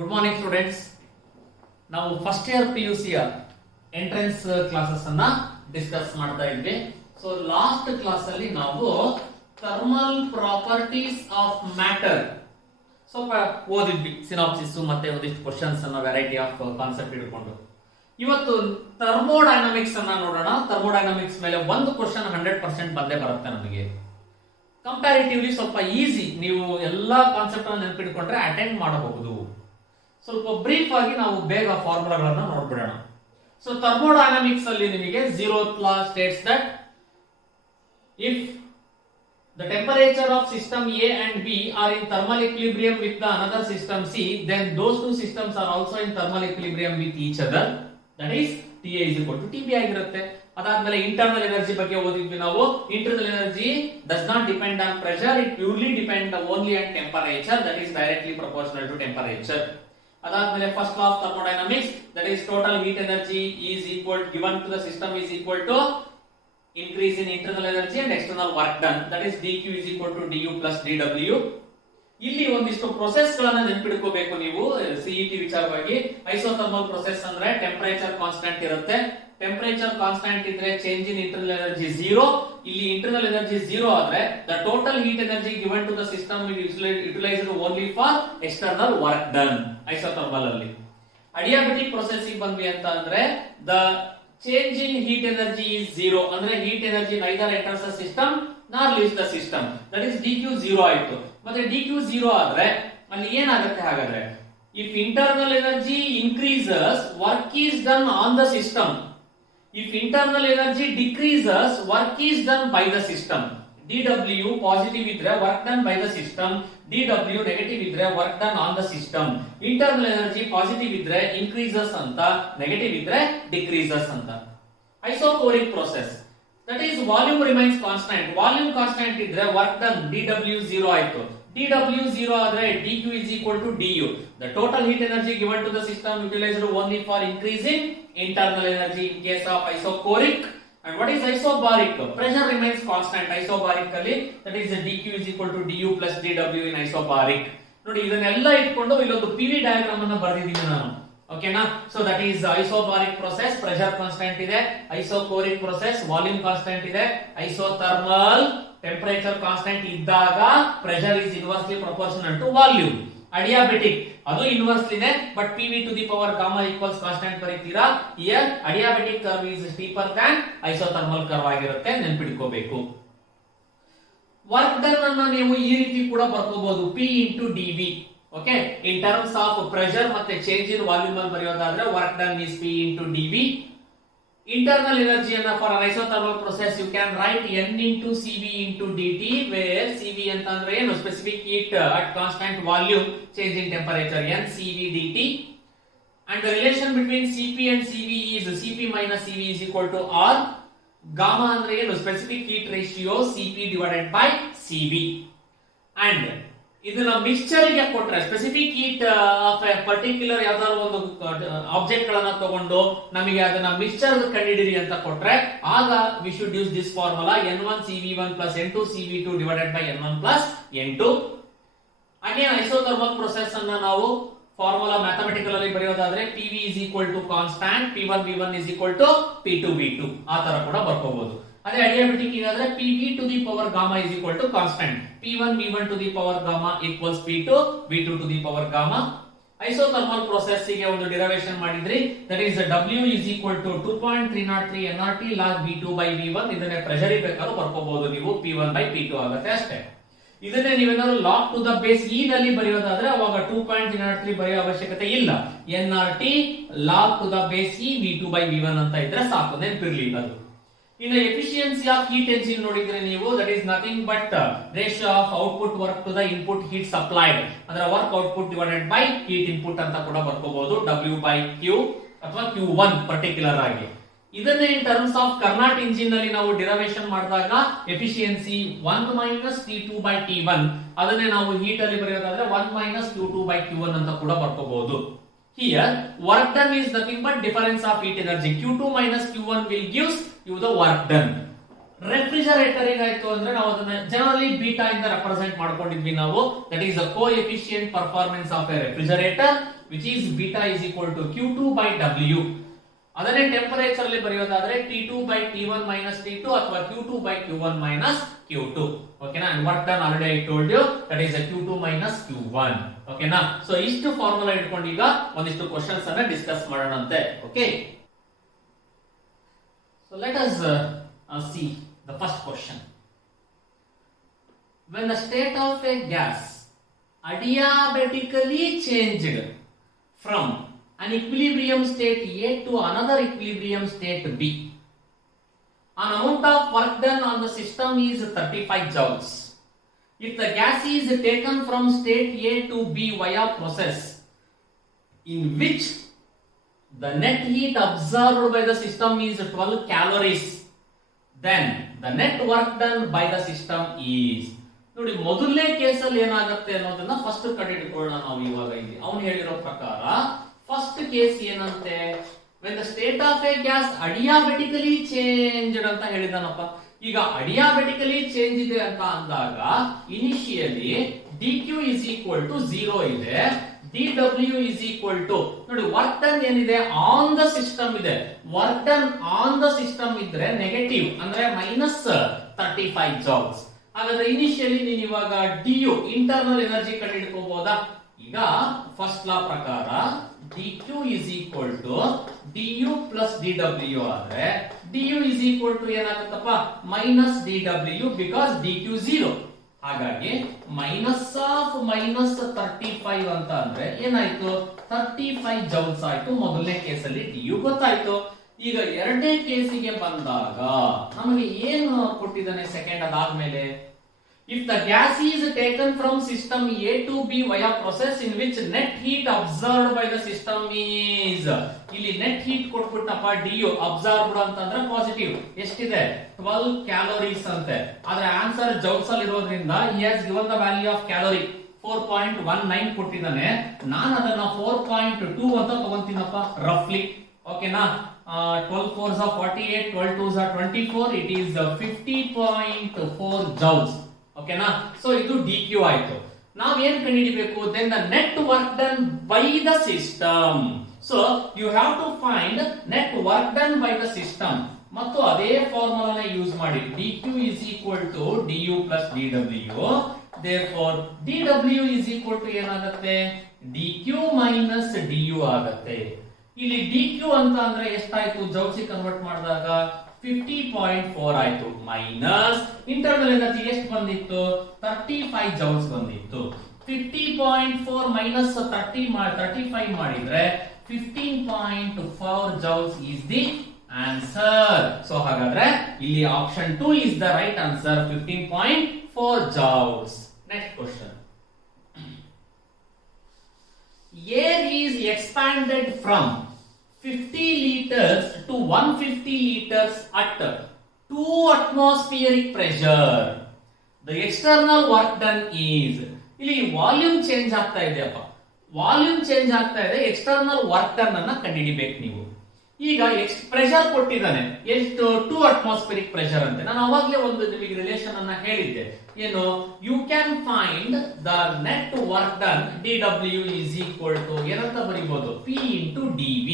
Good morning students. ನಾವು first year PUC entrance classes ಅನ್ನ discuss ಮಾಡ್ತಾ ಇದ್ವಿ. ಸೊ ಲಾಸ್ಟ್ ಕ್ಲಾಸ್ ಅಲ್ಲಿ ನಾವು ಥರ್ಮಲ್ ಪ್ರಾಪರ್ಟೀಸ್ ಆಫ್ ಮ್ಯಾಟರ್ ಸ್ವಲ್ಪ ಓದಿದ್ವಿ, ಸಿನಾಪ್ಸಿಸ್ ಮತ್ತೆ ಒಂದಿಷ್ಟು ಕ್ವಶನ್ಸ್ ಅನ್ನ ವೆರೈಟಿ ಆಫ್ ಕಾನ್ಸೆಪ್ಟ್ ಇಟ್ಕೊಂಡು. ಇವತ್ತು ಥರ್ಮೋಡೈನಮಿಕ್ಸ್ ಅನ್ನ ನೋಡೋಣ. ಥರ್ಮೋಡೈನಮಿಕ್ಸ್ ಮೇಲೆ ಒಂದು ಕ್ವಶನ್ 100% ಬಂದೇ ಬರುತ್ತೆ ನಮಗೆ. ಕಂಪ್ಯಾರಿಟಿವ್ಲಿ ಸ್ವಲ್ಪ ಈಸಿ, ನೀವು ಎಲ್ಲಾ ಕಾನ್ಸೆಪ್ಟ್ ಅನ್ನು ನೆನಪಿಟ್ಕೊಂಡ್ರೆ ಅಟೆಂಡ್ ಮಾಡಬಹುದು. ಸ್ವಲ್ಪ ಬ್ರೀಫ್ ಆಗಿ ನಾವು ಬೇಗ ಫಾರ್ಮುಲಾಗಳನ್ನ ನೋಡ್ಬಿಡೋಣ. ಸೊ ಥರ್ಮೋಡೈನಮಿಕ್ಸ್ ಅಲ್ಲಿ ನಿಮಗೆ zeroth law states that if the temperature of system A and B are in thermal equilibrium with the another system C, then those two systems are also in thermal equilibrium with each other. That is TA is equal to TB ಆಗಿರುತ್ತೆ. ಅದಾದ್ಮೇಲೆ internal energy ಬಗ್ಗೆ ಓದಿದ್ವಿ ನಾವು. Internal energy does not depend on pressure, it purely depend only on temperature, that is directly proportional to temperature. ಅದಾದ್ಮೇಲೆ first law of thermodynamics, that is total heat energy is equal given to the system is equal to increase in internal energy and external work done, that is dq is equal to du plus dw. ಇಲ್ಲಿ ಒಂದಿಷ್ಟು process ಗಳನ್ನ ನೆನಪಿಟ್ಕೋಬೇಕು ನೀವು CET ವಿಚಾರವಾಗಿ. Isothermal process ಅಂದ್ರೆ temperature constant ಇರುತ್ತೆ. Temperature constant ಇದ್ರೆ change in internal energy 0. ಇಲ್ಲಿ internal energy 0 ಆದ್ರೆ the total heat energy given to the system utilised only for external work done isothermal ಅಲ್ಲಿ. ಅಡಿಯಾಬೆಟಿಕ್ ಪ್ರೊಸೆಸ್ ಬಂದ್ವಿ ಅಂತ ಅಂದ್ರೆ the change in heat energy is 0 ಅಂದ್ರೆ heat energy neither enters the system nor leaves the system, that is dq 0 ಆಯ್ತು. ಮತ್ತೆ dq 0 ಆದ್ರೆ ಅಲ್ಲಿ ಏನಾಗುತ್ತೆ ಹಾಗಾದ್ರೆ, if internal energy increases work is done on the system, if internal energy decreases work is done by the system. dw positive ಇದ್ರೆ work done by the system, dw negative ಇದ್ರೆ work done on the system. Internal energy positive ಇದ್ರೆ increases ಅಂತ, negative ಇದ್ರೆ decreases ಅಂತ. Isochoric process, that is volume remains constant, volume constant ಇದ್ರೆ work done dw 0 ಆಯ್ತು. dw 0 ಆದ್ರೆ dq is equal to du, the total heat energy given to the system utilized only for increasing internal energy in case of isochoric. And what is isobaric? Pressure remains constant isobaric ಅಲ್ಲಿ, that is dq is equal to du plus dw in isobaric. ನೋಡಿ ಇದನ್ನೆಲ್ಲ ಇಟ್ಕೊಂಡು ಇಲ್ಲೊಂದು PV diagram ಅನ್ನು ಬರೆದಿದ್ದೀನಿ ನಾನು. ಓಕೆನಾ? So that is isobaric process, pressure constant ಇದೆ. ಐಸೋಕೋರಿಕ್ ಪ್ರೊಸೆಸ್, ವಾಲ್ಯೂಮ್ ಕಾನ್ಸ್ಟೆಂಟ್ ಇದೆ. ಐಸೋಥರ್ಮಲ್ ಟೆಂಪರೇಚರ್ ಕಾನ್ಸ್ಟೆಂಟ್ ಇದ್ದಾಗ pressure is inversely proportional to volume. Adiabatic ಅದು ಇನ್ವರ್ಸ್ಲಿನೇ, but PV to the power gamma equals constant ಬರೀತೀರಾ. Here adiabatic curve is steeper than isothermal curve ಆಗಿರುತ್ತೆ, ನೆನಪಿಟ್ಕೋಬೇಕು. Work done ಅನ್ನು ನೀವು ಈ ರೀತಿ ಕೂಡ ಬರ್ಕೋಬಹುದು, P into dV. Okay, in terms of pressure ಮತ್ತೆ ಚೇಂಜ್ ಇನ್ ವಾಲ್ಯೂಮ್ ಅಲ್ಲಿ ಬರೆಯೋದಾದ್ರೆ work done is P into dV. Internal ಎನರ್ಜಿಯನ್ನ for an isothermal process you can write N into CV into dt, where CV ಅಂತ ಅಂದ್ರೆ ಏನು, specific heat at constant volume change in temperature, N CV dt. And the relation between CP and CV is CP minus CV is equal to R. Gamma ಅಂದ್ರೆ ಏನು, specific heat ratio CP divided by CV. And ಇದನ್ನ mixture ಗೆ ಕೊಟ್ರೆ, specific heat of A particular ಯಾವ್ದಾದ್ರು ಒಂದು object ಗಳನ್ನ ತಗೊಂಡು ನಮಗೆ ಅದನ್ನ ಮಿಕ್ಸ್ಚರ್ ಕಂಡುಹಿಡಿಯಿರಿ ಅಂತ ಕೊಟ್ರೆ, ಆಗ we should use this formula N1 CV1 plus N2 CV2 divided by N1 plus N2. Again isothermal process ಅನ್ನ ನಾವು ಫಾರ್ಮುಲಾ ಮ್ಯಾಥಮೆಟಿಕಲ್ ಅಲ್ಲಿ ಬರೆಯೋದಾದ್ರೆ PV is equal to constant, P1 V1 is equal to P2 V2 ಆ ತರ ಕೂಡ ಬರ್ಕೋಬಹುದು. ಅದೇ ಅಡಿಯಾಬೆಟಿಕ್ ಇದಾದ್ರೆ PV to the power gamma is equal to constant, P1 V1 to the power gamma equals P2 V2 to the power gamma. Isothermal process ಗೆ ಒಂದು derivation ಮಾಡಿದ್ರಿ, that is W is equal to 2.303 nRT log V2 by V1. ಇದನ್ನೇ pressure ಬೇಕಾದ್ರೂ ಬರ್ಕೋಬಹುದು ನೀವು, P1 by P2 ಆಗುತ್ತೆ ಅಷ್ಟೇ. ಇದನ್ನೇ ನೀವೇನಾದ್ರು log to the base E ನಲ್ಲಿ ಬರೆಯೋದಾದ್ರೆ ಅವಾಗ 2.303 ಬರೆಯೋ ಅವಶ್ಯಕತೆ ಇಲ್ಲ, nRT log to the base E V2 by V1 ಅಂತ ಇದ್ರೆ ಸಾಕು, ನೆನಪಿರ್ಲಿ ಅದು. ಇನ್ನು ಎಫಿಷಿಯನ್ಸಿ ಆಫ್ ಹೀಟ್ ಎಂಜಿನ್ ನೋಡಿದ್ರೆ ನೀವು, that is nothing but ratio of output work to the input heat supplied, ಅಂದ್ರೆ work output divided by heat input ಅಂತ ಕೂಡ ಬರ್ಕೋಬಹುದು, W by Q ಅಥವಾ Q1 ಪರ್ಟಿಕ್ಯುಲರ್ ಆಗಿ. ಇದನ್ನೇ ಇನ್ ಟರ್ಮ್ಸ್ ಆಫ್ ಕರ್ನಾಟ್ ಇಂಜಿನ್ ನಲ್ಲಿ ನಾವು ಡಿರೈವೇಶನ್ ಮಾಡಿದಾಗ efficiency 1 minus T2 by T1, ಅದನ್ನೇ ನಾವು ಹೀಟ್ ಅಲ್ಲಿ ಬರೆಯೋದಾದ್ರೆ 1 minus Q2 by Q1 ಅಂತ ಕೂಡ ಬರ್ಕೋಬಹುದು. Here work done is nothing but difference of heat energy, Q2 minus Q1 will gives you the work done. Refrigerator ಏನಾಯ್ತು ಅಂದ್ರೆ ನಾವು ಅದನ್ನ ಜನರಲಿ ಬೀಟಾ ಇಂದ ರೆಪ್ರೆಸೆಂಟ್ ಮಾಡ್ಕೊಂಡಿದ್ವಿ ನಾವು. That is the coefficient performance of a refrigerator which is beta is equal to Q2/W. ಅದನ್ನೇ temperature ಅಲ್ಲಿ ಬರೆಯೋದಾದ್ರೆ T2/T1 - T2 ಅಥವಾ Q2/Q1 - Q2. ಓಕೆನಾ? And work done already I told you that is Q2 - Q1. ಓಕೆನಾ? So ಇಷ್ಟು formula ಇಟ್ಕೊಂಡು ಈಗ ಒಂದಿಷ್ಟು questions ಅನ್ನ ಡಿಸ್ಕಸ್ ಮಾಡೋಣಂತೆ. Okay, so let us see the first question. When the state of a gas adiabatically changed from an equilibrium state A to another equilibrium state B, an amount of work done on the system is 35 joules. If the gas is taken from state A to B via process in which the net heat absorbed by the system is 12 calories, then the net work done by the system is. ನೋಡಿ, ಮೊದಲನೇ ಕೇಸಲ್ಲಿ ಏನಾಗುತ್ತೆ ಅನ್ನೋದನ್ನ first ಕಂಡುಹಿಡಿಕೊಳ್ಳೋಣ ನಾವು ಇವಾಗ. ಇಲ್ಲಿ ಅವನು ಹೇಳಿರೋ ಪ್ರಕಾರ ಫಸ್ಟ್ ಕೇಸ್ ಏನಂತೆ, when the state of a gas adiabatically changed ಅಂತ ಹೇಳಿದಾನಪ್ಪ. ಈಗ adiabatically change ಇದೆ ಅಂತ ಅಂದಾಗ initially dq is equal to 0 ಇದೆ, dw is equal to, ನೋಡಿ ವರ್ಕ್ ಡನ್ ಏನಿದೆ ಆನ್ ದ ಸಿಸ್ಟಮ್ ಇದೆ, work done on the system ಇದ್ರೆ ನೆಗೆಟಿವ್ ಅಂದ್ರೆ -35 ಜೌಲ್ಸ್. ಹಾಗಾದ್ರೆ ಇನಿಷಿಯಲಿ ನೀನು ಇವಾಗ du ಇಂಟರ್ನಲ್ ಎನರ್ಜಿ ಕಂಡು ಹಿಡ್ಕೋಬಹುದಾ? ಈಗ ಫಸ್ಟ್ ಲಾ ಪ್ರಕಾರ dq is equal to du plus dw ಆದ್ರೆ du is equal to ಏನಾಗುತ್ತಪ್ಪ -dw because dq 0. ಹಾಗಾಗಿ -35 ಅಂತ ಅಂದ್ರೆ ಏನಾಯ್ತು 35 ಜೌಲ್ಸ್ ಆಯ್ತು. ಮೊದಲನೇ ಕೇಸಲ್ಲಿ du ಗೊತ್ತಾಯ್ತು. ಈಗ ಎರಡನೇ ಕೇಸಿಗೆ ಬಂದಾಗ ನಮಗೆ ಏನು ಕೊಟ್ಟಿದ್ದಾನೆ ಸೆಕೆಂಡ್ ಅದಾದ್ಮೇಲೆ, if the gas is taken from system A to B via process in which net heat absorbed by the system is, ಇಲ್ಲಿ net heat ಕೊಟ್ಬಿಟ್ಟಪ್ಪ du absorbed ಅಂತಂದ್ರೆ ಪಾಸಿಟಿವ್ ಎಷ್ಟಿದೆ 12 ಕ್ಯಾಲೋರೀಸ್ ಅಂತೆ. ಆದ್ರೆ ಆನ್ಸರ್ ಜೌಲ್ಸ್ ಅಲ್ಲಿ ಇರೋದ್ರಿಂದ he has given the value of calorie 4.19 ಕೊಟ್ಟಿದ್ದಾನೆ. ನಾನು ಅದನ್ನ 4.2 ಅಂತ ತಗೊಂತೀನಪ್ಪ ರಫ್ಲಿ. ಓಕೆನಾ? 12 4s are 48, 12 2s are 24, it is 50.4 joules. ಓಕೆನಾ? ಸೊ ಇದು dq ಆಯ್ತು. ನಾವ್ ಏನ್ ಕಂಡುಹಿಡಿಬೇಕು? then the net work done by the system. so you have to find net work done by the system. ಮತ್ತು ಅದೇ ಫಾರ್ಮುಲಾನ ಯೂಸ್ ಮಾಡಿ dq is equal to du plus dw. therefore dw is equal to ಏನಾಗುತ್ತೆ dq minus du ಆಗುತ್ತೆ. ಇಲ್ಲಿ dq ಅಂತ ಅಂದ್ರೆ ಎಷ್ಟಾಯ್ತು ಜೌಲ್ಸಿ convert ಮಾಡಿದಾಗ 50.4 ಆಯ್ತು, ಮೈನಸ್ ಇಂಟರ್ನಲ್ ಎನರ್ಜಿ ಎಷ್ಟು ಬಂದಿತ್ತು 35 ಜೌಲ್ಸ್ ಬಂದಿತ್ತು. 50.4 ಮೈನಸ್ 35 ಮಾಡಿದ್ರೆ 15.4 joules is the answer. So ಹಾಗಾದ್ರೆ ಇಲ್ಲಿ option 2 is the right answer, 15.4 joules. Next question. Air is expanded from 50 liters to 150 liters at 2 atmospheric pressure. The external work done is, ಇಲ್ಲಿ volume change ಆಗ್ತಾ ಇದೆಯಪ್ಪ, volume change ಆಗ್ತಾ ಇದೆ, external work done ಅನ್ನ ಕಂಡುಹಿಡಿಬೇಕು ನೀವು. ಈಗ ಪ್ರೆಷರ್ ಕೊಟ್ಟಿದ್ದಾನೆ ಎಷ್ಟು 2 atmospheric pressure ಅಂತೆ. ನಾನು ಅವಾಗಲೇ ಒಂದು ನಿಮಗೆ ರಿಲೇಷನ್ ಅನ್ನ ಹೇಳಿದ್ದೆ, ಏನು you can find the net work done dw is equal to ಏನಂತ ಬರೀಬಹುದು p into dv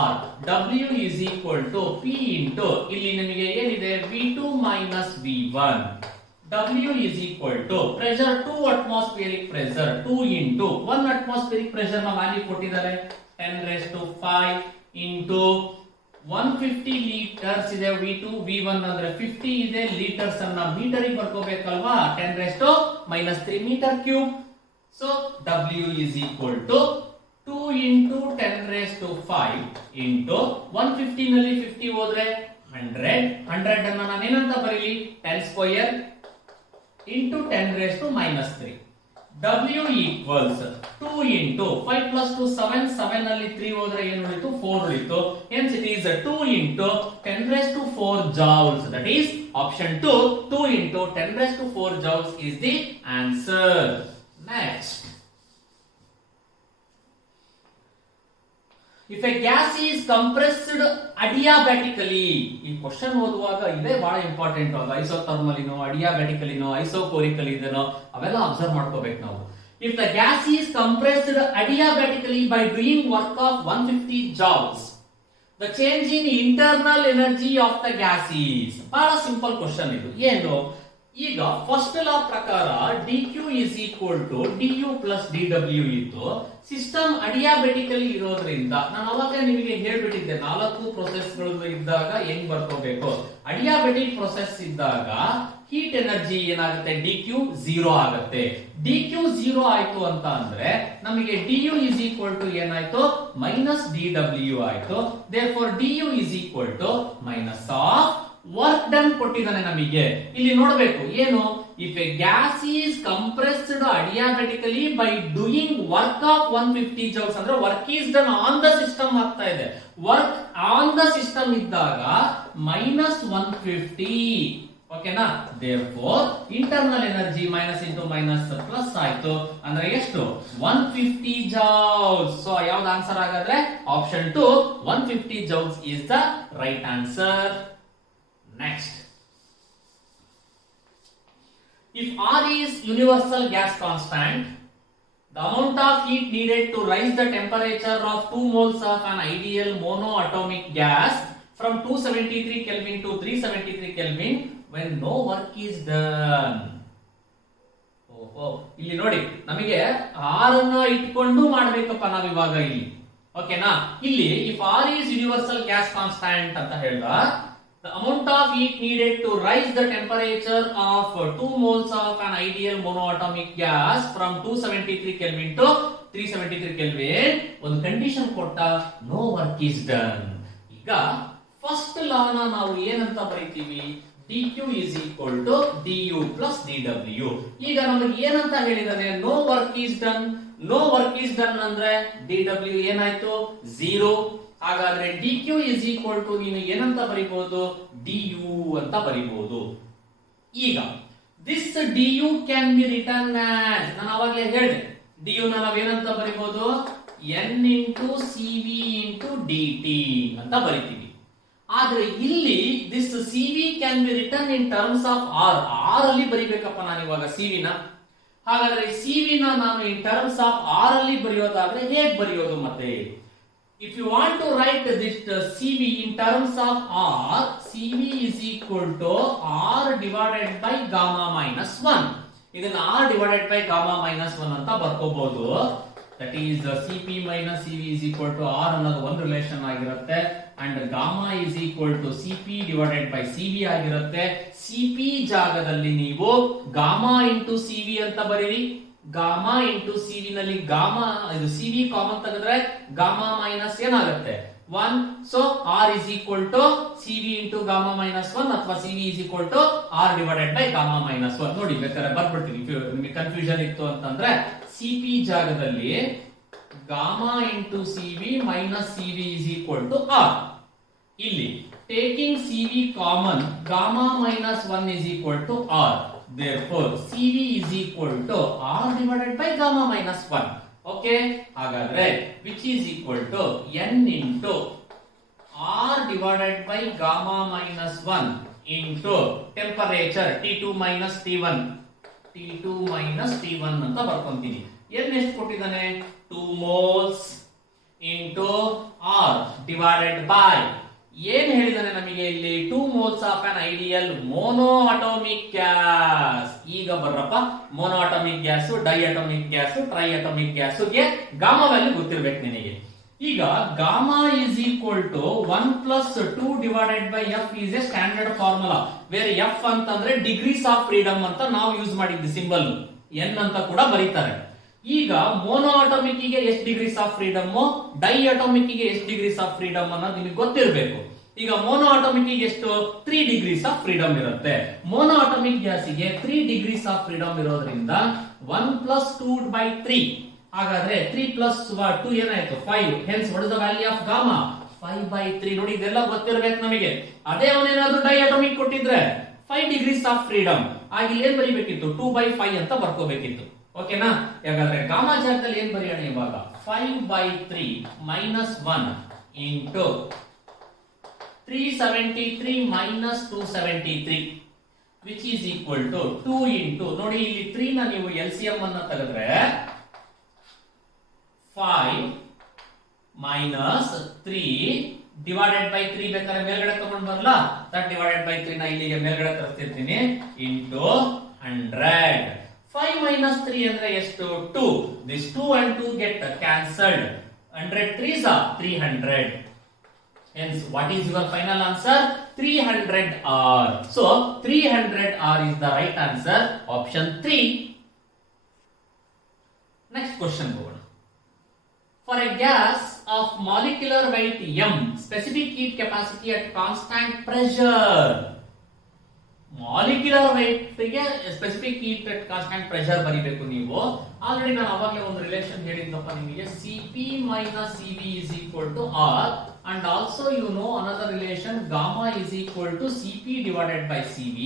or w is equal to p into, ಇಲ್ಲಿ ನಿಮಗೆ ಏನಿದೆ v2 minus v1. W is equal to pressure 2 atmospheric pressure 2 into 1 atmospheric pressure ನ value ಕೊಟ್ಟಿದ್ದಾರೆ 10⁵ into 150 litres ಇದೆ v2 v1 ಅಂದ್ರೆ 50 ಇದೆ, litres ಅನ್ನ ಮೀಟರ್ ಗೆ ಬರ್ಕೋಬೇಕಲ್ವಾ 10⁻³ metre cube. So W is equal to 2 into 10⁵ into 150 ನಲ್ಲಿ 50 ಹೋದ್ರೆ 100 ಅನ್ನ ನಾನು ಏನಂತ ಬರೀಲಿ 10 square into 10⁻³ W equals 2 into 5 plus 2 7, 7 ನಲ್ಲಿ 3 ಹೋದ್ರೆ ಏನು ಉಳಿತು 4 ಉಳಿತು. hence it is 2 into 10⁻⁴ joules, that is option 2, 2 into 10⁻⁴ joules is the answer. Next, if a gas is compressed ಅಡಿಯಾಬ್ಯಾಟಿಕಲಿ. ಈ ಕ್ವಶನ್ ಓದುವಾಗ ಇದೇ ಬಹಳ ಇಂಪಾರ್ಟೆಂಟ್. ಐಸೋಥರ್ಮಲಿನೋ, ಅಡಿಯಾಬ್ಯಾಟಿಕಲಿನೋ, ಐಸೋಕೋರಿಕಲ್ ಇದೆನೋ ಅವೆಲ್ಲ ಅಬ್ಸರ್ವ್ ಮಾಡ್ಕೋಬೇಕು ನಾವು. If the gas is compressed adiabatically by doing work of 150 joules, the change in internal energy of the gas is. ಬಹಳ simple question ಇದು. ಏನು ಈಗ ಫಸ್ಟ್ ಲಾ ಪ್ರಕಾರ dq is equal to du plus dw ಇತ್ತು. System ಅಡಿಯಾಬೆಟಿಕಲಿ ಇರೋದ್ರಿಂದ ನಾನು ಅವಾಗ ನಿಮಗೆ ಹೇಳ್ಬಿಟ್ಟಿದ್ದೆ 4 ಪ್ರೊಸೆಸ್ಗಳು ಇದ್ದಾಗ ಹೆಂಗ್ ಬರ್ಕೋಬೇಕು. ಅಡಿಯಾಬೆಟಿಕ್ ಪ್ರೊಸೆಸ್ ಇದ್ದಾಗ ಹೀಟ್ ಎನರ್ಜಿ ಏನಾಗುತ್ತೆ, dq 0 ಆಗುತ್ತೆ. dq 0 ಆಯ್ತು ಅಂತ ಅಂದ್ರೆ ನಮಗೆ du is equal to ಏನಾಯ್ತು, ಮೈನಸ್ dw ಆಯ್ತು. therefore du is equal to minus of work done ಕೊಟ್ಟಿದ್ದಾನೆ ನಮಗೆ. ಇಲ್ಲಿ ನೋಡಬೇಕು ಏನು, if a gas is compressed adiabatically by doing work of 150 joules ಅಂದ್ರೆ work is done on the system ಆಗ್ತಾ ಇದೆ. ವರ್ಕ್ ಆನ್ ದ ಸಿಸ್ಟಮ್ ಇದ್ದಾಗ ಮೈನಸ್ 150. ಓಕೆನಾ. therefore internal energy minus into minus plus ಆಯ್ತು ಅಂದ್ರೆ ಎಷ್ಟು, 150 ಜೌಲ್ಸ್. ಸೊ ಯಾವ್ದು answer ಹಾಗಾದ್ರೆ option 2 150 joules is the right answer. Next, if R is universal gas constant, the amount of heat needed to raise the temperature of 2 moles of an ideal monoatomic gas from 273 Kelvin to 373 Kelvin when no work is done. ಇಲ್ಲಿ ನೋಡಿ ನಮಗೆ R ಅನ್ನ ಇಟ್ಕೊಂಡು ಮಾಡಬೇಕಪ್ಪ ನಾವು ಇವಾಗ ಇಲ್ಲಿ. ಓಕೆನಾ. ಇಲ್ಲಿ if R is universal gas constant ಅಂತ ಹೇಳಿದ the amount of heat needed to raise the temperature of 2 moles of an ideal monoatomic gas from 273 Kelvin to 373 Kelvin ಒಂದು ಕಂಡೀಷನ್ ಕೊಟ್ಟ, no work is done. ಈಗ first ಲಾನ ನಾವು ಏನಂತ ಬರೀತೀವಿ, dq is equal to du plus dw. ಈಗ ನಮಗೆ ಏನಂತ ಹೇಳಿದಾನೆ, no work is done. no work is done ಅಂದ್ರೆ dw ಏನಾಯ್ತು, 0. ಹಾಗಾದ್ರೆ dq is equal to ನೀನು ಏನಂತ ಬರೀಬಹುದು, du ಅಂತ ಬರೀಬಹುದು. ಈಗ this du can be written as, ನಾನು ಅವಾಗಲೇ ಹೇಳಿದೆ du ನ ನಾವು ಏನಂತ ಬರೀಬಹುದು, n into cv into dt ಅಂತ ಬರೀತೀವಿ. ಆದ್ರೆ ಇಲ್ಲಿ this cv can be written in terms of r. r ಅಲ್ಲಿ ಬರಿಬೇಕಪ್ಪ ನಾನು ಇವಾಗ cv ನ. ಹಾಗಾದ್ರೆ cv ನ ನಾನು in terms of r ಅಲ್ಲಿ ಬರೆಯೋದಾದ್ರೆ ಹೇಗೆ ಬರೆಯೋದು ಮತ್ತೆ, if you want to write this cv in terms of r, cv is equal to r divided by gamma minus 1. ಇದನ್ನ r divided by gamma minus 1 ಅಂತ ಬರ್ಕೋಬಹುದು. that is cp minus cv is equal to r ಅನ್ನೋದು ಒಂದು relation ಆಗಿರುತ್ತೆ and gamma is equal to cp divided by cv ಆಗಿರುತ್ತೆ. cp ಜಾಗದಲ್ಲಿ ನೀವು gamma into cv ಅಂತ ಬರೀರಿ. ಗಾಮಾ ಇಂಟು ಸಿವಿ ನಲ್ಲಿ ಗಾಮಾ ಇದು ಸಿವಿ ಕಾಮನ್ ತೆಗೆದ್ರೆ ಗಾಮಾ ಮೈನಸ್ ಏನಾಗುತ್ತೆ 1. So R is equal to CV into gamma minus 1 ಅಥವಾ CV is equal to R divided by gamma minus 1. ನೋಡಿ ಬೇಕಾದ್ರೆ ಬರ್ಬಿಡ್ತೀವಿ, ನಿಮಗೆ ಕನ್ಫ್ಯೂಷನ್ ಇತ್ತು ಅಂತಂದ್ರೆ ಸಿಪಿ ಜಾಗದಲ್ಲಿ gamma into CV minus CV is equal to R. ಇಲ್ಲಿ taking CV common gamma minus 1 is equal to R. therefore cv is equal to r divided by gamma minus 1. okay, ಹಾಗಾದ್ರೆ which is equal to n into r divided by gamma minus 1 into temperature t2 minus t1 ಅಂತ ಬರ್ಕೊಂತೀನಿ. n ಎಷ್ಟು ಕೊಟ್ಟಿದ್ದಾನೆ, 2 moles into r divided by ಏನ್ ಹೇಳಿದಾನೆ ನಮಗೆ ಇಲ್ಲಿ, 2 moles of an ideal monoatomic gas. ಈಗ ಬರ್ರಪ್ಪ, monoatomic gas, diatomic gas, triatomic gas ಗೆ gamma value ಗೊತ್ತಿರಬೇಕು ನಿನಗೆ. ಈಗ gamma is equal to 1 plus 2 divided by f is a standard formula where f ಅಂತಂದ್ರೆ ಡಿಗ್ರೀಸ್ ಆಫ್ ಫ್ರೀಡಮ್ ಅಂತ ನಾವು use ಮಾಡಿದ್ವಿ symbol, n ಅಂತ ಕೂಡ ಬರೀತಾರೆ. ಈಗ ಮೋನೋಆಟಮಿಕ್ ಗೆ ಎಷ್ಟು ಡಿಗ್ರೀಸ್ ಆಫ್ ಫ್ರೀಡಮ್, ಡೈಅಟೋಮಿಕ್ ಗೆ ಎಷ್ಟು ಡಿಗ್ರೀಸ್ ಆಫ್ ಫ್ರೀಡಮ್ ಅನ್ನೋದು ನಿಮಗೆ ಗೊತ್ತಿರಬೇಕು. ಈಗ ಮೋನೋಆಟಮಿಕ್ ಗೆ ಎಷ್ಟು 3 ಡಿಗ್ರೀಸ್ ಆಫ್ ಫ್ರೀಡಮ್ ಇರುತ್ತೆ. ಮೋನೋಆಟಮಿಕ್ ಗ್ಯಾಸ್ ಗೆ 3 ಡಿಗ್ರೀಸ್ ಆಫ್ ಫ್ರೀಡಮ್ ಇರೋದ್ರಿಂದ 1 plus 2 by 3. ಹಾಗಾದ್ರೆ 3 plus 2 ಏನಾಯ್ತು 5. Hence what is the value of gamma 5 by 3. ನೋಡಿ ಇದೆಲ್ಲ ಗೊತ್ತಿರಬೇಕು ನಮಗೆ. ಅದೇ ಅವನೇನಾದ್ರೂ ಡೈಅಟೋಮಿಕ್ ಕೊಟ್ಟಿದ್ರೆ 5 ಡಿಗ್ರೀಸ್ ಆಫ್ ಫ್ರೀಡಮ್ ಆಗಿ ಏನ್ ಬರೀಬೇಕಿತ್ತು, 2 by 5 ಅಂತ ಬರ್ಕೋಬೇಕಿತ್ತು. ಓಕೆನಾ. ಹಾಗಾದ್ರೆ ಗಾಮಾ ಜಾಗದಲ್ಲಿ ಏನ್ ಬರೆಯೋಣ ಇವಾಗ, 5 by 3 minus 1 into 373 minus 273 which is equal to 2 into ನೋಡಿ ಇಲ್ಲಿ 3 ನ ನೀವು LCM ಅನ್ನು ತೆಗೆದ್ರೆ 5 minus 3 divided by 3 ಬೇಕಾದ್ರೆ ಮೇಲ್ಗಡೆ ತಗೊಂಡು ಬರಲ್ಲ, that divided by 3 ನ ಇಲ್ಲಿಗೆ ಮೇಲ್ಗಡೆ ತರಿಸ್ತಿರ್ತೀನಿ into 100. 5 minus 3 ಅಂದ್ರೆ ಎಷ್ಟು? 2. This 2 and 2 get cancelled. 100 3s are 300. Hence, what is your final answer? 300R. So, 300R is the right answer. Option 3. Next question. For a gas of molecular weight M, specific heat capacity at constant pressure. Molecular weight ಗೆ specific heat at constant pressure ಬರಿಬೇಕು ನೀವು. Already ನಾನು ಅವಾಗಲೇ ಒಂದು relation ಹೇಳಿದ್ನಪ್ಪ ನಿಮಗೆ, Cp minus Cv is equal to R, and also you know another relation gamma is equal to Cp divided by Cv.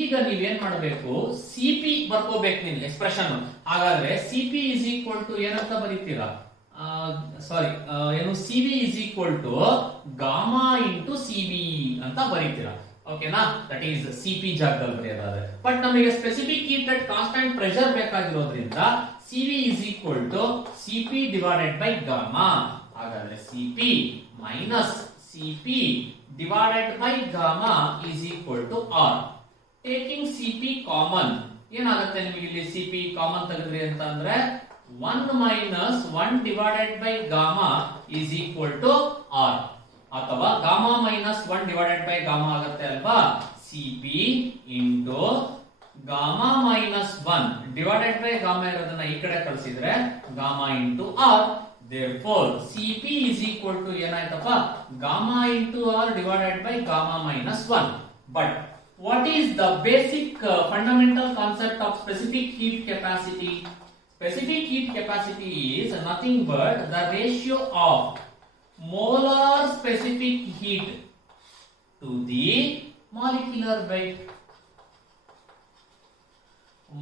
ಈಗ ನೀವೇನ್ ಮಾಡಬೇಕು, Cp ಬರ್ಕೋಬೇಕು ನೀವು ಎಕ್ಸ್ಪ್ರೆಷನ್. ಹಾಗಾದ್ರೆ Cp is equal to ಏನಂತ ಬರೀತೀರಾ? ಏನು Cv is equal to gamma into Cv ಅಂತ ಬರೀತೀರಾ. ಓಕೆನಾ? That is Cp ಜಾಗದಲ್ಲಿ ಬರೆಯೋದಾದ್ರೆ. ಬಟ್ ನಮಗೆ specific heat at constant pressure ಬೇಕಾಗಿರೋದ್ರಿಂದ Cv is equal to Cp divided by gamma. ಹಾಗಾದ್ರೆ Cp minus Cp divided by gamma is equal to R. Taking Cp common, ಏನಾಗುತ್ತೆ ನಿಮಗೆ ಇಲ್ಲಿ Cp ಕಾಮನ್ ತೆಗೆದ್ರಿ ಅಂತ ಅಂದ್ರೆ 1 minus 1 divided by gamma is equal to R. ಅಥವಾ gamma minus 1 divided by gamma ಆಗುತ್ತೆ ಅಲ್ವಾ? Cp into gamma minus 1 divided by gamma ಇರೋದನ್ನ ಈ ಕಡೆ ಕಳಿಸಿದ್ರೆ gamma into R. Therefore, Cp is equal to ಏನಾಯ್ತಪ್ಪ? gamma into R divided by gamma minus 1. But what is the basic fundamental concept of specific heat capacity? Specific heat capacity is nothing but the ratio of molar specific heat to the molecular weight.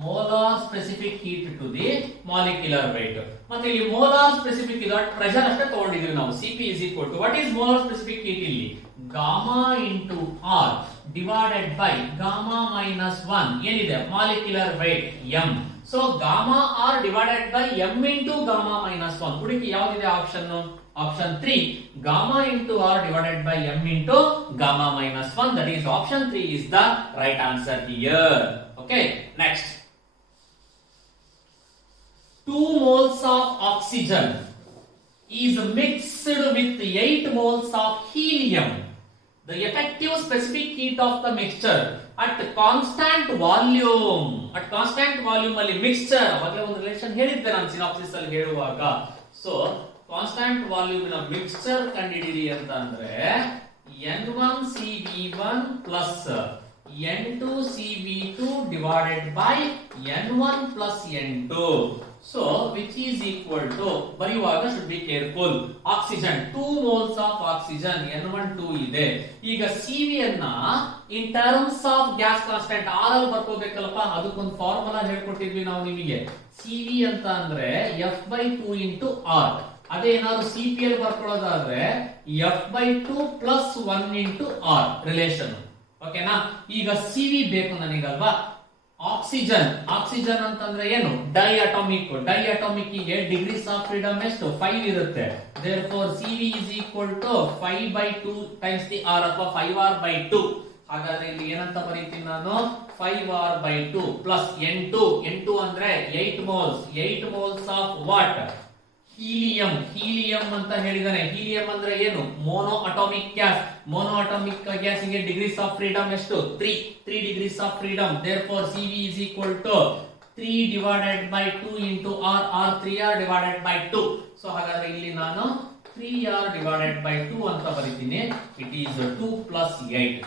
Molar specific heat to the molecular weight. ಮತ್ತೆ ಇಲ್ಲಿ molar specific ಇದು pressure ಅಷ್ಟೇ ತಗೊಂಡಿದ್ದೀವಿ ನಾವು. Cp is equal to what is molar specific heat ಇಲ್ಲಿ? Gamma into R divided by gamma minus 1 ಏನಿದೆ? molecular weight m. So gamma R divided by m into gamma minus 1. ಹುಡುಕಿ ಯಾವ್ದಿದೆ option? Option 3, gamma into R divided by m into gamma minus 1. That is option 3 is the right answer here. Okay, next. 2 moles of oxygen is mixed with 8 moles of helium. The effective specific heat of the mixture at constant volume. At constant volume ಅಲ್ಲಿ mixture ಅವಾಗಲೇ ಒಂದು relation ಹೇಳಿದ್ದೆ ನಾನು synopsis ಅಲ್ಲಿ ಹೇಳುವಾಗ. So constant volume ನ mixture ಕಂಡುಹಿಡಿಯಿರಿ ಅಂತ ಅಂದ್ರೆ N1Cv1 plus N2Cv2 divided by N1 plus N2. So which is equal to, ಬರೆಯುವಾಗ should be careful, oxygen 2 moles of oxygen N1 2 ಇದೆ. ಈಗ Cv ಅನ್ನ in terms of gas constant R ಅಲ್ಲಿ ಬರ್ಕೋಬೇಕಲ್ಲಪ್ಪ, ಅದಕ್ಕೊಂದು ಫಾರ್ಮುಲಾ ಹೇಳ್ಕೊಟ್ಟಿದ್ವಿ ನಾವು ನಿಮಗೆ. Cv ಅಂತ ಅಂದ್ರೆ F/2 into R. ಅದೇ ಏನಾದ್ರು Cpl ಬರ್ಕೊಳ್ಳೋದಾದ್ರೆ F/2 plus 1 into R relation. ಓಕೆನಾ? ಈಗ Cv ಬೇಕು ನನಗಲ್ವಾ? ಆಕ್ಸಿಜನ್ ಅಂತಂದ್ರೆ ಏನು? ಡೈಅಟಾಮಿಕ್. ಡೈಅಟಾಮಿಕ್ ಗೆ ಡಿಗ್ರೀಸ್ ಆಫ್ ಫ್ರೀಡಮ್ ಎಷ್ಟು? 5 ಇರುತ್ತೆ. Therefore Cv is equal to 5/2 times the R ಅಥವಾ 5R/2. ಹಾಗಾದ್ರೆ ಇಲ್ಲಿ ಏನಂತ ಬರೀತೀನಿ ನಾನು? 5R/2 plus N2 ಅಂದ್ರೆ 8 moles of what? ಹೀಲಿಯಂ ಅಂತ ಹೇಳಿದಾನೆ. ಹೀಲಿಯಂ ಅಂದ್ರೆ ಏನು? Mono atomic gas. Mono atomic gas ಗೆ ಡಿಗ್ರೀಸ್ ಆಫ್ ಫ್ರೀಡಮ್ ಎಷ್ಟು? 3 degrees of freedom. Therefore Cv is equal to 3 divided by 2 into R, or 3R divided by 2. So ಹಾಗಾದ್ರೆ ಇಲ್ಲಿ ನಾನು 3R divided by 2 ಅಂತ ಬರೀತೀನಿ. It is 2 plus 8.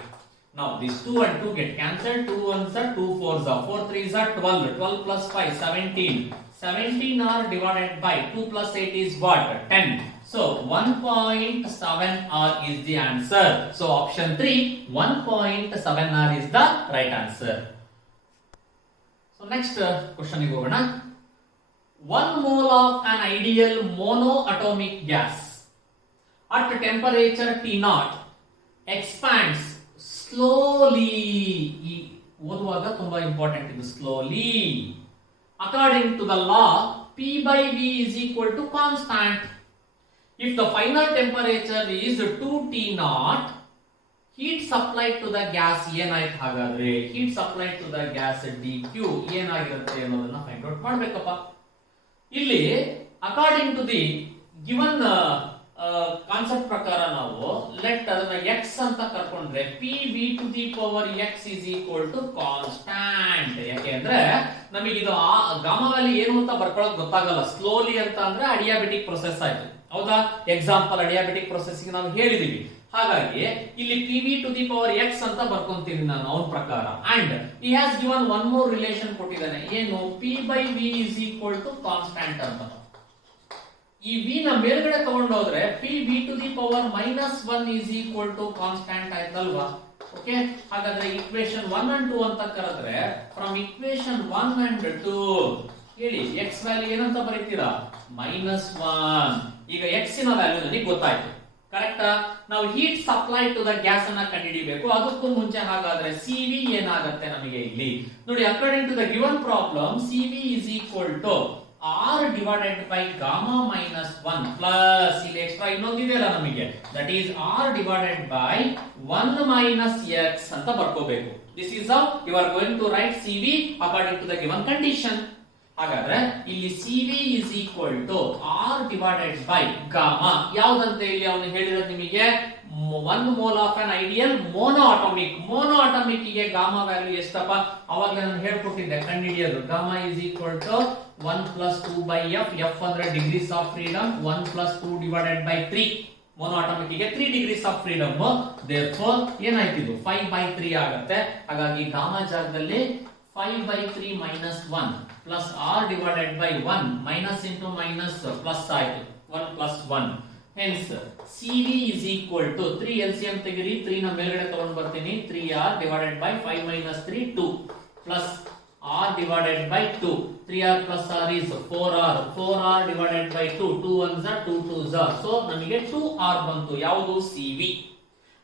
Now these 2 and 2 get cancelled. 2 ones are 2 4s are 4 3s are 12. 12 plus 5 17. 17R divided by 2 plus 8 is what? 10. So 1.7R is the answer. So option 3, 1.7R is the right answer. So next question ಗೆ ಹೋಗೋಣ. 1 mole of an ideal monoatomic gas at temperature T0 expands slowly. ಈ ಓದುವಾಗ ತುಂಬಾ important ಇದು, slowly. According to the law P by V is equal to constant. If the final temperature is 2T naught, heat supplied to the gas ಏನಾಯ್ತು ಹಾಗಾದ್ರೆ? heat supplied to the gas dq ಏನಾಗಿರುತ್ತೆ ಅನ್ನೋದನ್ನ find out ಮಾಡಬೇಕಪ್ಪ. ಇಲ್ಲಿ according to the given concept ಪ್ರಕಾರ ನಾವು let ಅದನ್ನ x ಅಂತ ಕರ್ಕೊಂಡ್ರೆ PV to the power x is equal to constant. ಯಾಕೆಂದ್ರೆ ನಮಗೆ ಇದು ಗಾಮಾ ವ್ಯಾಲ್ಯೂ ಏನು ಅಂತ ಬರ್ಕೊಳ್ಳೋದು ಗೊತ್ತಾಗಲ್ಲ. ಸ್ಲೋಲಿ ಅಂತ ಅಂದ್ರೆ ಅಡಿಯಾಬೆಟಿಕ್ ಪ್ರೊಸೆಸ್ ಆಯ್ತು, ಹೌದಾ? ಎಕ್ಸಾಂಪಲ್ ಅಡಿಯಾಬೆಟಿಕ್ ಪ್ರೊಸೆಸ್ ಗೆ ನಾವು ಹೇಳಿದೀವಿ. ಹಾಗಾಗಿ ಇಲ್ಲಿ PV to the power x ಅಂತ ಬರ್ಕೊಂತೀನಿ ನಾನು ಅವನ ಪ್ರಕಾರ. And he has given one more relation ಕೊಟ್ಟಿದ್ದಾನೆ, ಏನು? P by V is equal to constant ಅಂತ. ಈ v ನ ಮೇಲ್ಗಡೆ ತಗೊಂಡೋದ್ರೆ PV to the power -1 is equal to constant ಆಯ್ತಲ್ವಾ? ಓಕೆ, ಹಾಗಾದ್ರೆ ಇಕ್ವೇಶನ್ 1 and 2 ಅಂತ ಕರೆದ್ರೆ ಫ್ರಮ್ ಇಕ್ವೇಶನ್ 1 and 2 ಹೇಳಿ x ವ್ಯಾಲ್ಯೂ ಏನಂತ ಬರೀತೀರಾ? -1. ಈಗ x ನ ವ್ಯಾಲ್ಯೂ ನನಗೆ ಗೊತ್ತಾಯ್ತು, ಕರೆಕ್ಟಾ? ನಾವು heat supply to the gas ಅನ್ನ ಕಂಡುಹಿಡಿಯಬೇಕು. ಅದಕ್ಕೂ ಮುಂಚೆ ಹಾಗಾದ್ರೆ CV ಏನಾಗುತ್ತೆ ನಮಗೆ ಇಲ್ಲಿ ನೋಡಿ. According to the given problem CV is equal to R divided by gamma minus 1 plus ಇಲ್ಲಿ ಎಕ್ಸ್ಟ್ರಾ ಇನ್ನೊಂದಿದೆಯಲ್ಲ ನಮಗೆ, that is R divided by 1 minus x ಅಂತ ಬರ್ಕೋಬೇಕು. This is how you are going to write CV according to the given condition. ಹಾಗಾದ್ರೆ ಇಲ್ಲಿ CV is equal to R divided by gamma ಯಾವುದಂತೆ ಇಲ್ಲಿ ಅವನು ಹೇಳಿರೋದು ನಿಮಗೆ 1 mole of an ideal monoatomic. monoatomic ಗೆ gamma value ಎಷ್ಟಪ್ಪ? ಅವಾಗಲೇ ನಾನು ಹೇಳ್ಕೊಟ್ಟಿದ್ದೆ ಕಂಡುಹಿಡಿಯೋದು. ಗಾಮಾ is equal to 1 plus 2 by f. f ಅಂದ್ರೆ degrees of freedom. 1 plus 2 divided by 3. monoatomic ಗೆ 3 degrees of freedom. therefore ಏನಾಯ್ತು ಇದು 5 by 3 ಆಗುತ್ತೆ. ಹಾಗಾಗಿ ಗಾಮಾ ಜಾಗದಲ್ಲಿ 5 by 3 minus 1 plus r divided by 1 minus into minus plus ಆಯ್ತು 1 plus 1. hence CV is equal to 3 LCM ತೆಗಿರಿ. 3 ನ ಮೇಲ್ಗಡೆ ತಗೊಂಡು ಬರ್ತೀನಿ. 3r divided by 5 minus 3 2 plus r divided by 2. 3r plus r is 4r. 4r divided by 2. 2 1s are 2 2s are. so ನಮಗೆ 2r ಬಂತು. ಯಾವುದು? CV.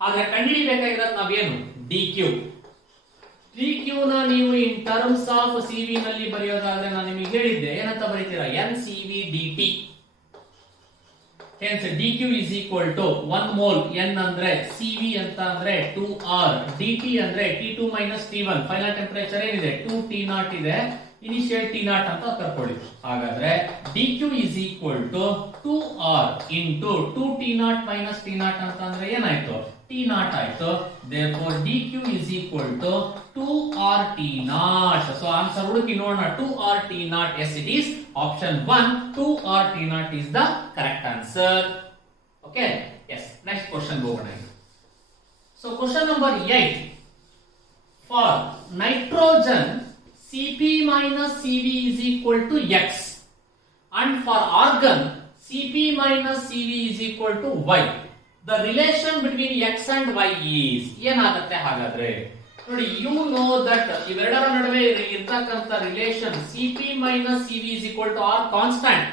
ಆದ್ರೆ ಕಂಡುಹಿಡಿಯಬೇಕಾಗಿರೋದು ನಾವೇನು? DQ. DQ ನ ನೀವು ಇನ್ ಟರ್ಮ್ಸ್ ಆಫ್ CV ನಲ್ಲಿ ಬರೆಯೋದಾದ್ರೆ ನಾನು ನಿಮಗೆ ಹೇಳಿದ್ದೆ, ಏನಂತ ಬರೀತೀರಾ? NCV dt. hence DQ is equal to 1 mole. n ಅಂದ್ರೆ CV ಅಂತ ಅಂದ್ರೆ 2r. dt ಅಂದ್ರೆ T2 minus T1. Final temperature ಏನಿದೆ? 2T0 ಇದೆ. ಇನಿಷಿಯಲ್ T0 ಅಂತ ಕರ್ಕೊಳ್ಳಿ. ಹಾಗಾದ್ರೆ DQ is equal to 2r into 2T0 minus T0 ಅಂತ ಅಂದ್ರೆ ಏನಾಯ್ತು? T0 ಆಯ್ತು. therefore DQ is equal to 2RT0. so answer ಹುಡುಕಿ ನೋಡೋಣ. 2RT0. yes it is option 1. 2RT0 is the correct answer. okay, yes. next question ಹೋಗೋಣ. so question number 8. for nitrogen Cp minus Cv is equal to x, and for argon Cp minus Cv is equal to y. The relation between x and y is ಏನಾಗುತ್ತೆ ಹಾಗಾದ್ರೆ? ನೋಡಿ, you know that ಇವೆರಡರ ನಡುವೆ ಇರತಕ್ಕಂತ relation Cp minus Cv is equal to r constant.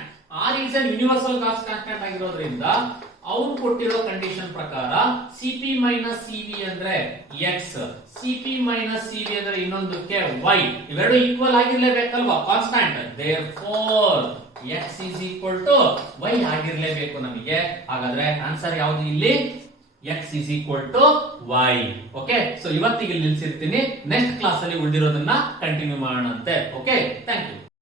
r is an universal constant ಆಗಿರೋದ್ರಿಂದ ಅವನು ಕೊಟ್ಟಿರೋ condition ಪ್ರಕಾರ Cp minus Cv ಅಂದ್ರೆ x, Cp minus Cv ಅಂದ್ರೆ ಇನ್ನೊಂದಕ್ಕೆ y. ಇವೆರಡು ಈಕ್ವಲ್ ಆಗಿರ್ಲೇಬೇಕಲ್ವಾ? Constant. therefore x is equal to y ಆಗಿರ್ಲೇಬೇಕು ನಮಗೆ. ಹಾಗಾದ್ರೆ ಆನ್ಸರ್ ಯಾವುದು ಇಲ್ಲಿ? x is equal to y. Okay, so ಇವತ್ತಿಗೆ ನಿಲ್ಲಿಸಿರ್ತೀನಿ. ನೆಕ್ಸ್ಟ್ ಕ್ಲಾಸ್ ಅಲ್ಲಿ ಉಳಿದಿರೋದನ್ನ ಕಂಟಿನ್ಯೂ ಮಾಡೋಣಂತೆ. Okay, thank you.